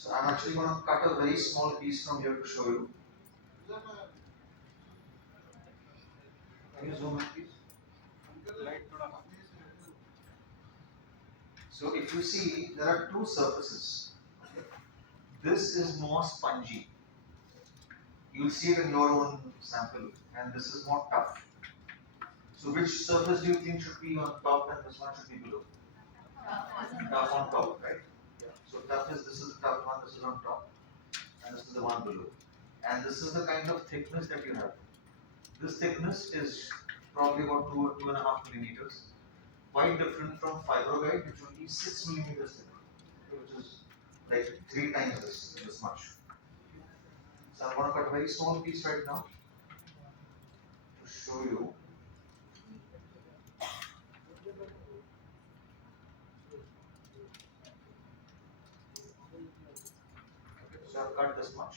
So I'm actually going to cut a very small piece from here to show you. Can you zoom in, please? So if you see, there are two surfaces. This is more spongy. You'll see it in your own sample, and this is more tough. So which surface do you think should be on top and this one should be below? Tough on top, right? Yeah. So tough is, this is the tough one, this is on top, and this is the one below. And this is the kind of thickness that you have. This thickness is probably about 2.5 millimeters. Quite different from fibroguide, which will be 6 millimeters thick, which is like 3 times this much. So I'm going to cut a very small piece right now to show you. Okay, so I've cut this much.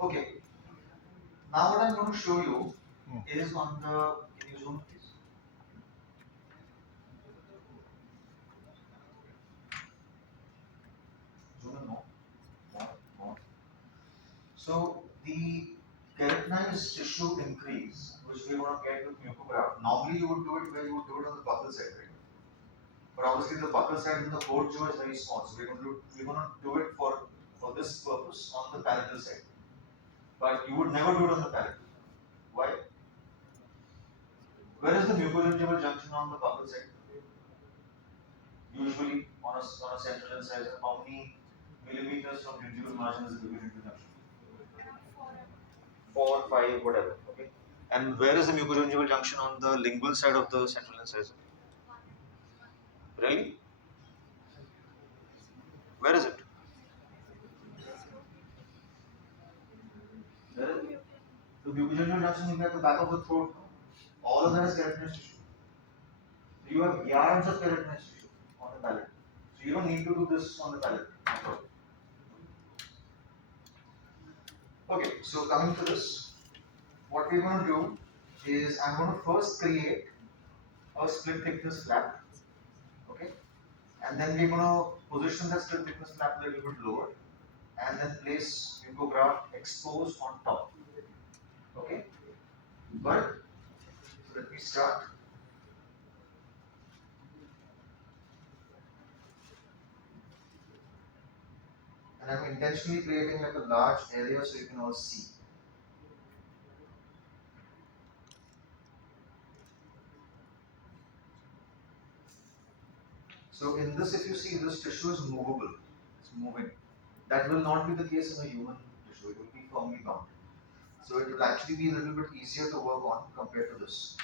Okay, now what I'm going to show you is on the, can you zoom please? Zoom in more. So the keratinized tissue increase, which we want to get with mucograft, normally you would do it where you would do it on the buccal side, right? But obviously the buccal side in the core jaw is very small, so we're going to do it for this purpose on the palatal side. But you would never do it on the palatal. Why? Where is the mucogingival junction on the buccal side? Usually on a central incisor, how many millimeters from gingival margin is the mucogingival junction? 4, 5, whatever. Okay. And where is the mucogingival junction on the lingual side of the central incisor? Really? Where is it? The mucogingival junction will be at the back of the throat. All of that is keratinized tissue. So you have yards of keratinized tissue on the palate. So you don't need to do this on the palate. Okay, so coming to this, what we're going to do is I'm going to first create a split thickness flap. Okay, and then we're going to position that split thickness flap a little bit lower and then place mucograft exposed on top. Okay, but so let me start. And I'm intentionally creating like a large area so you can all see. So in this, if you see, this tissue is movable, it's moving. That will not be the case in a human tissue, it will be firmly bound. So it will actually be a little bit easier to work on compared to this.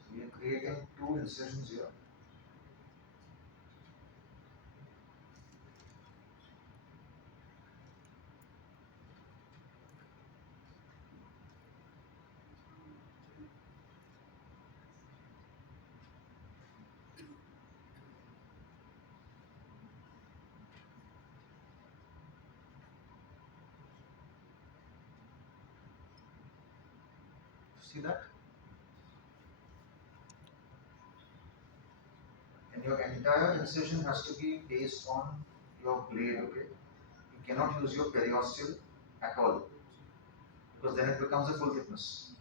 So we are creating 2 incisions here. See that? And your entire incision has to be based on your blade, okay? You cannot use your periosteal at all because then it becomes a full thickness,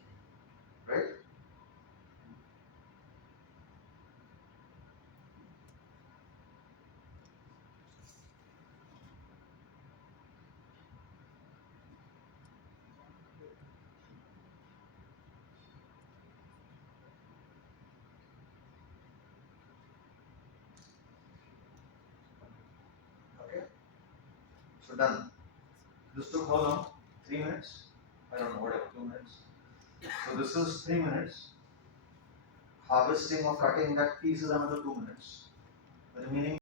right? Okay, so done. This took how long? 3 minutes? I don't know, whatever, 2 minutes. So this is 3 minutes. Harvesting or cutting that piece is another 2 minutes. The remaining